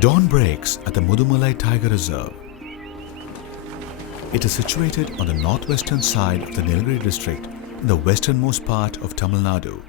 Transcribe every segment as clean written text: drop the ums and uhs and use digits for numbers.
dawn breaks at the Mudumalai Tiger Reserve. It is situated on the northwestern side of the Nilgiri district in the westernmost part of Tamil Nadu.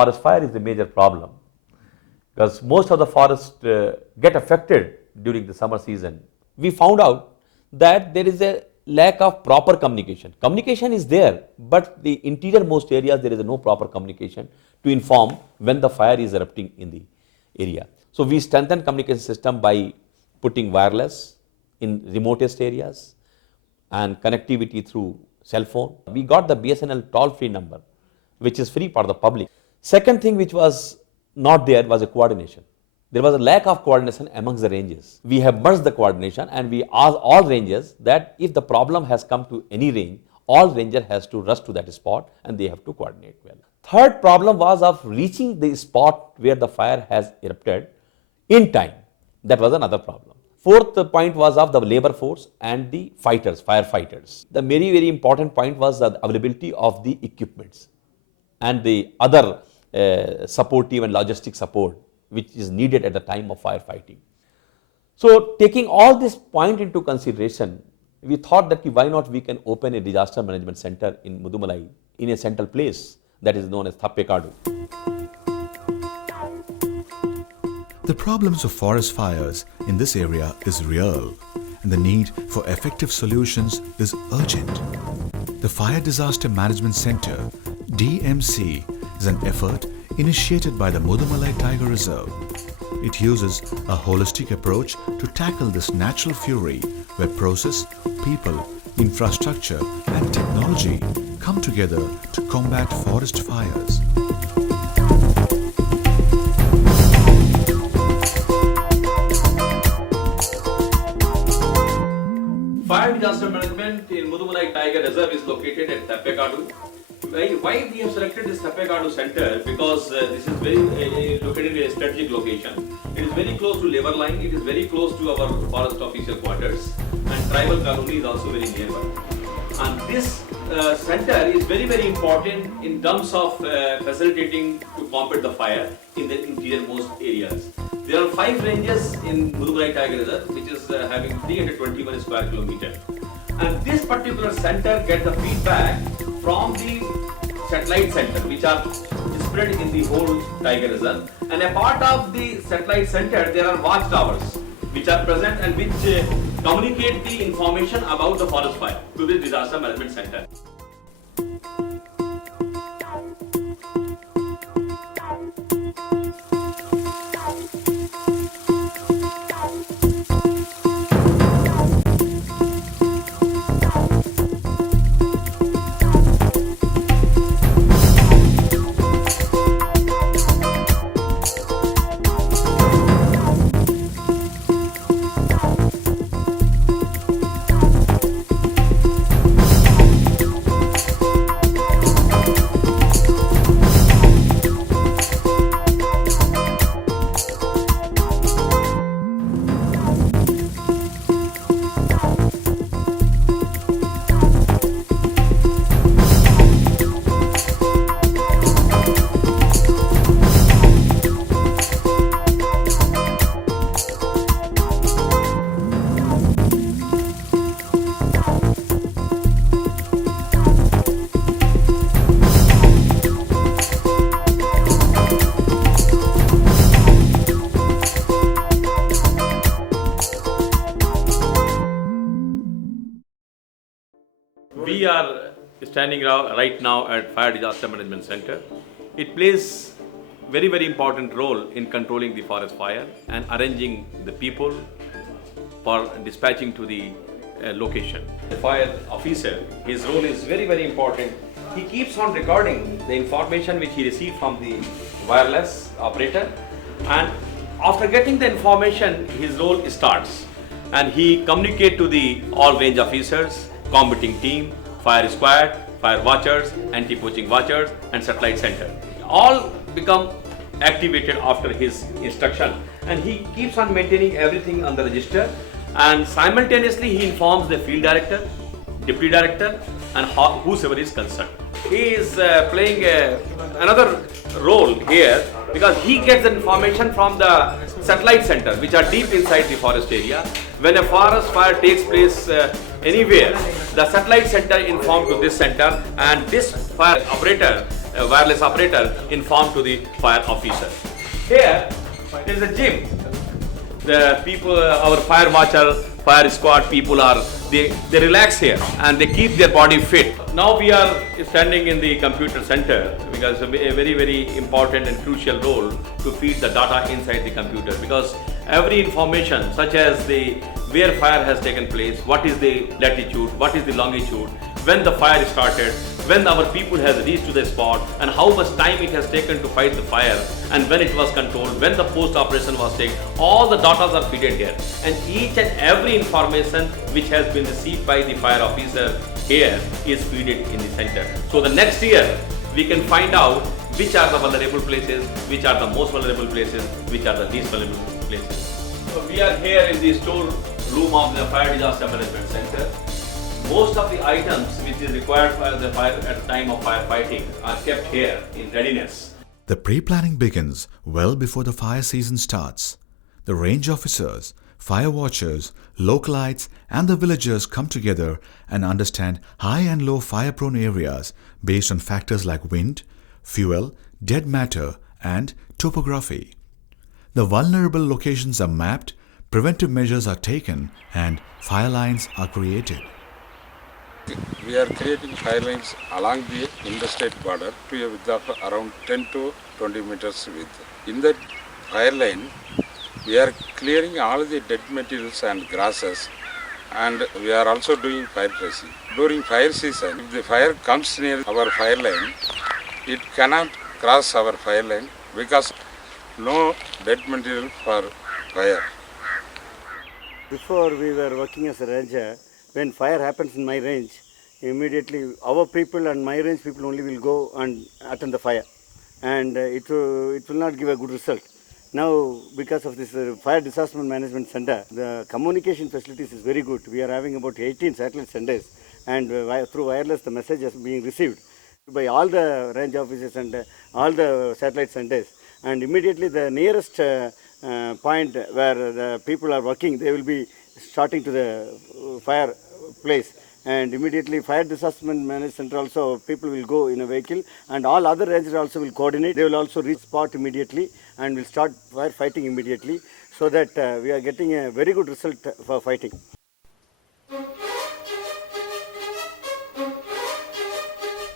Forest fire is a major problem because most of the forests get affected during the summer season. We found out that there is a lack of proper communication. Communication is there, but the interior most areas there is no proper communication to inform when the fire is erupting in the area. So we strengthen communication system by putting wireless in remotest areas and connectivity through cell phone. We got the BSNL toll-free number, which is free for the public. Second thing which was not there was a coordination. There was a lack of coordination amongst the ranges. We have merged the coordination and we asked all ranges that if the problem has come to any range, all ranger has to rush to that spot and they have to coordinate well. Third problem was of reaching the spot where the fire has erupted in time. That was another problem. Fourth point was of the labor force and the fighters, firefighters. The very important point was the availability of the equipments and the other supportive and logistic support which is needed at the time of firefighting. So taking all this point into consideration, we thought that why not we can open a disaster management center in Mudumalai in a central place that is known as Thappekadu. The problems of forest fires in this area is real and the need for effective solutions is urgent. The Fire Disaster Management Center, DMC, is an effort initiated by the Mudumalai Tiger Reserve. It uses a holistic approach to tackle this natural fury where process, people, infrastructure and technology come together to combat forest fires. Fire disaster management in Mudumalai Tiger Reserve is located at Thappekadu. Why we have selected this Thappekadu center? Because this is very located in a strategic location. It is very close to labor line. It is very close to our forest official quarters, and tribal colony is also very nearby. And this center is very important in terms of facilitating to combat the fire in the interiormost areas. There are 5 ranges in Mudumalai Tiger Reserve, which is having 321 square kilometers. And this particular center gets the feedback from the satellite center, which are spread in the whole tiger reserve. And a part of the satellite center, there are watchtowers which are present and which communicate the information about the forest fire to the disaster management center. We are standing right now at Fire Disaster Management Center. It plays very important role in controlling the forest fire and arranging the people for dispatching to the location. The fire officer, his role is very important. He keeps on recording the information which he received from the wireless operator, and after getting the information, his role starts, and he communicates to the all range officers, combating team, fire squad, fire watchers, anti-poaching watchers, and satellite center. All become activated after his instruction, and he keeps on maintaining everything on the register, and simultaneously he informs the field director, deputy director, and whosoever is concerned. He is playing another role here because he gets the information from the satellite center, which are deep inside the forest area. When a forest fire takes place anywhere, the satellite center informed to this center, and this fire operator, wireless operator, informed to the fire officer. Here is a gym. The people, our fire marshal, fire squad people they relax here and they keep their body fit. Now we are standing in the computer center because a very important and crucial role to feed the data inside the computer, because every information such as where fire has taken place, what is the latitude, what is the longitude, when the fire started, when our people has reached to the spot, and how much time it has taken to fight the fire, and when it was controlled, when the post operation was taken, all the data are fed here, and each and every information which has been received by the fire officer here is fed in the center. So the next year we can find out which are the vulnerable places, which are the most vulnerable places, which are the least vulnerable places. So we are here in the store room of the Fire Disaster Management Center. Most of the items which is required for the fire at the time of firefighting are kept here in readiness. The pre-planning begins well before the fire season starts. The range officers, fire watchers, localites, and the villagers come together and understand high and low fire-prone areas based on factors like wind, fuel, dead matter, and topography. The vulnerable locations are mapped, preventive measures are taken, and fire lines are created. We are creating fire lines along the interstate border to a width of around 10 to 20 meters width. In that fire line, we are clearing all the dead materials and grasses, and we are also doing fire tracing. During fire season, if the fire comes near our fire line, it cannot cross our fire line because no dead material for fire. Before we were working as a ranger, when fire happens in my range, immediately our people and my range people only will go and attend the fire, and it will not give a good result. Now, because of this Fire Disaster Management Center, the communication facilities is very good. We are having about 18 satellite centers, and through wireless the message is being received by all the range officers and all the satellite centers, and immediately the nearest point where the people are working, they will be starting to the fire place, and immediately fire disaster management center also people will go in a vehicle, and all other rangers also will coordinate. They will also reach spot immediately and will start fire fighting immediately, so that we are getting a very good result for fighting.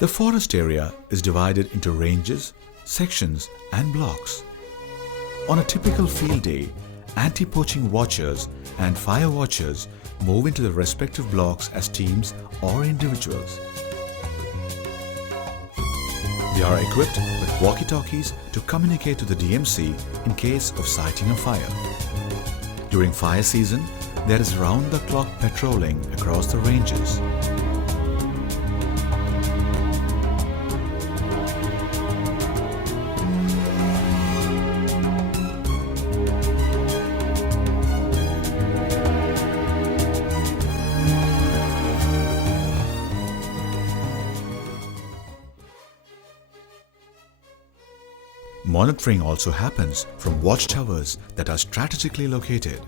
The forest area is divided into ranges, sections and blocks. On a typical field day, anti-poaching watchers and fire watchers move into the respective blocks as teams or individuals. They are equipped with walkie-talkies to communicate to the DMC in case of sighting a fire. During fire season, there is round-the-clock patrolling across the ranges. Monitoring also happens from watchtowers that are strategically located.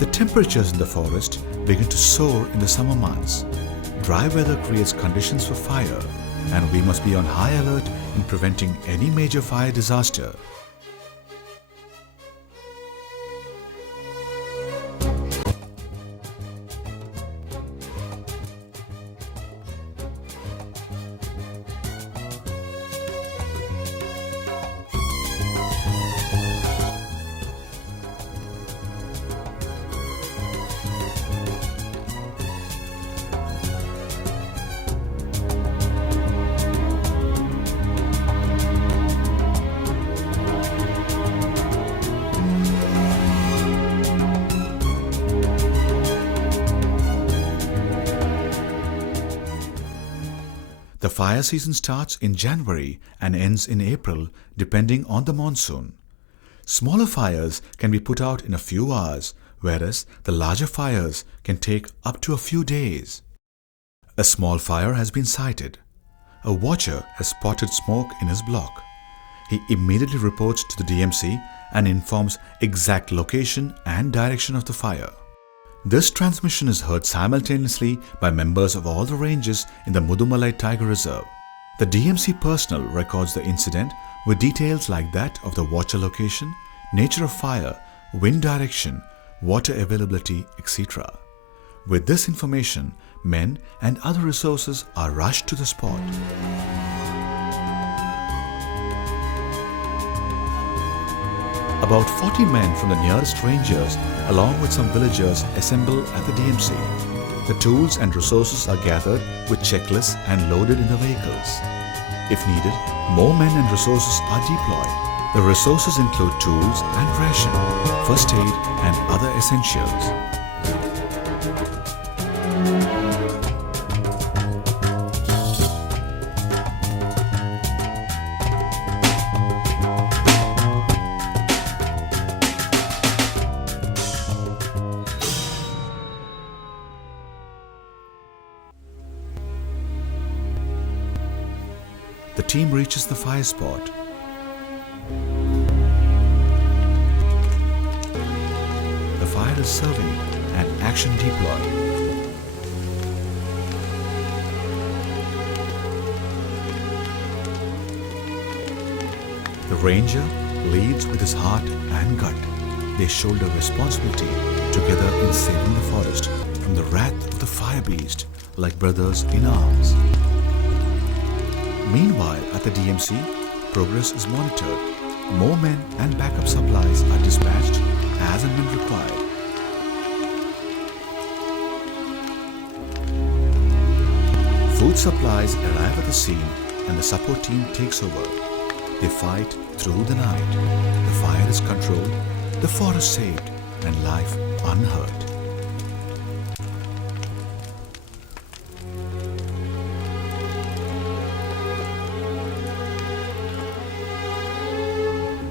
The temperatures in the forest begin to soar in the summer months. Dry weather creates conditions for fire, and we must be on high alert in preventing any major fire disaster. The fire season starts in January and ends in April depending on the monsoon. Smaller fires can be put out in a few hours, whereas the larger fires can take up to a few days. A small fire has been sighted. A watcher has spotted smoke in his block. He immediately reports to the DMC and informs exact location and direction of the fire. This transmission is heard simultaneously by members of all the ranges in the Mudumalai Tiger Reserve. The DMC personnel records the incident with details like that of the watcher location, nature of fire, wind direction, water availability, etc. With this information, men and other resources are rushed to the spot. About 40 men from the nearest rangers along with some villagers assemble at the DMC. The tools and resources are gathered with checklists and loaded in the vehicles. If needed, more men and resources are deployed. The resources include tools and ration, first aid and other essentials. The team reaches the fire spot. The fire is surveyed and action deployed. The ranger leads with his heart and gut. They shoulder responsibility together in saving the forest from the wrath of the fire beast like brothers in arms. Meanwhile, at the DMC, progress is monitored. More men and backup supplies are dispatched as and when required. Food supplies arrive at the scene and the support team takes over. They fight through the night. The fire is controlled, the forest saved, and life unhurt.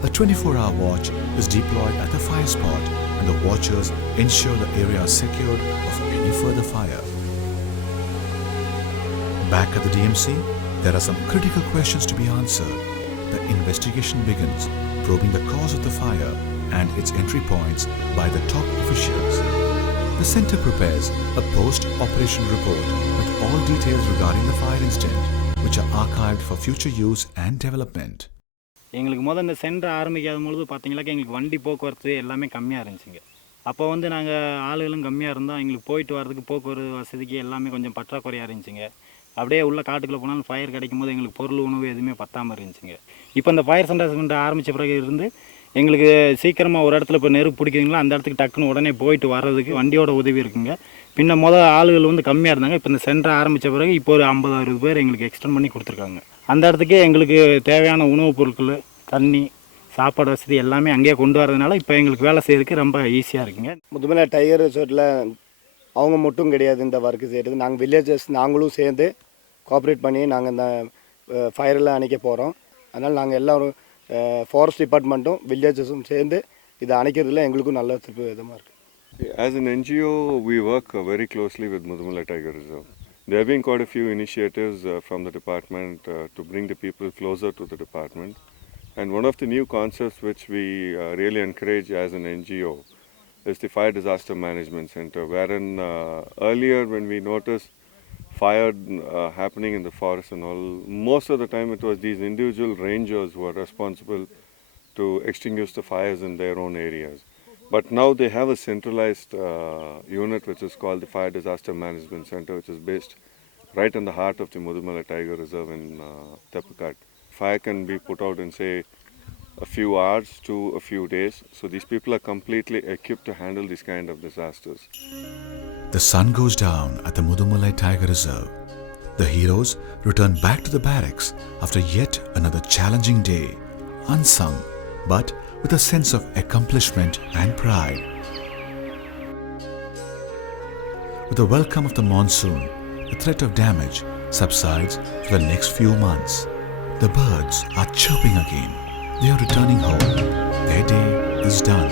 A 24-hour watch is deployed at the fire spot and the watchers ensure the area is secured of any further fire. Back at the DMC, there are some critical questions to be answered. The investigation begins, probing the cause of the fire and its entry points by the top officials. The center prepares a post-operation report with all details regarding the fire incident, which are archived for future use and development. எங்களுக்கு இந்த centre ஆரம்பிக்காத பொழுது பார்த்தீங்கன்னாக்கா எங்களுக்கு வண்டி போக்குவரத்து எல்லாமே கம்மியாக இருந்துச்சுங்க. அப்போ நாங்கள் ஆளுகளும் கம்மியாக இருந்தோம். எங்களுக்கு போயிட்டு வரதுக்கு போக்குவரத்து வசதிக்கு எல்லாமே கொஞ்சம் பற்றாக்குறையாக இருந்துச்சுங்க. அப்படியே உள்ள காட்டுக்குள்ளே போனாலும் ஃபயர் கிடைக்கும் போது எங்களுக்கு பொருள் உணவு எதுவுமே பத்தாமல் இருந்துச்சுங்க. இப்போ இந்த ஃபயர் சென்டர் ஆரம்பித்த பிறகு இருந்து எங்களுக்கு சீக்கிரமாக ஒரு இடத்துல இப்போ நெருப்பு பிடிக்குதுங்களா அந்த இடத்துக்கு டக்குன்னு உடனே போயிட்டு வர்றதுக்கு வண்டியோட உதவி இருக்குங்க. பின்ன ஆளுகள் கம்மியாக இருந்தாங்க. இப்போ இந்த சென்டர் ஆரம்பித்த பிறகு இப்போ ஒரு 50-60 பேர் எங்களுக்கு எக்ஸ்டெண்ட் பண்ணி கொடுத்துருக்காங்க. அந்த இடத்துக்கே எங்களுக்கு தேவையான உணவுப் பொருட்கள், தண்ணி, சாப்பாடு வசதி எல்லாமே அங்கேயே கொண்டு வரதுனால இப்போ எங்களுக்கு வேலை செய்யறதுக்கு ரொம்ப ஈஸியாக இருக்குங்க. முதுமலை டைகர் ரிசோர்ட்டில் அவங்க மட்டும் கிடையாது இந்த ஒர்க்கு செய்கிறது. நாங்கள் வில்லேஜஸ் நாங்களும் சேர்ந்து கோஆப்ரேட் பண்ணி நாங்கள் இந்த ஃபயரெல்லாம் அணைக்க போகிறோம். அதனால் நாங்கள் எல்லோரும் ஃபாரஸ்ட் டிபார்ட்மெண்ட்டும் வில்லேஜஸும் சேர்ந்து இதை அணைக்கிறதுல எங்களுக்கும் நல்ல திருப்பி விதமாக இருக்குது. As an NGO, we work very closely with Mudumalai Tiger Reserve. There have been quite a few initiatives from the department to bring the people closer to the department. And one of the new concepts which we really encourage as an NGO is the Fire Disaster Management Center, wherein earlier when we noticed fire happening in the forest and all, most of the time it was these individual rangers who were responsible to extinguish the fires in their own areas. But now they have a centralized unit which is called the Fire Disaster Management Center, which is based right in the heart of the Mudumalai Tiger Reserve in Tepakat. Fire can be put out in say a few hours to a few days. So these people are completely equipped to handle these kind of disasters. The sun goes down at the Mudumalai Tiger Reserve. The heroes return back to the barracks after yet another challenging day, unsung, but with a sense of accomplishment and pride. With the welcome of the monsoon, the threat of damage subsides for the next few months. The birds are chirping again. They are returning home. Their day is done.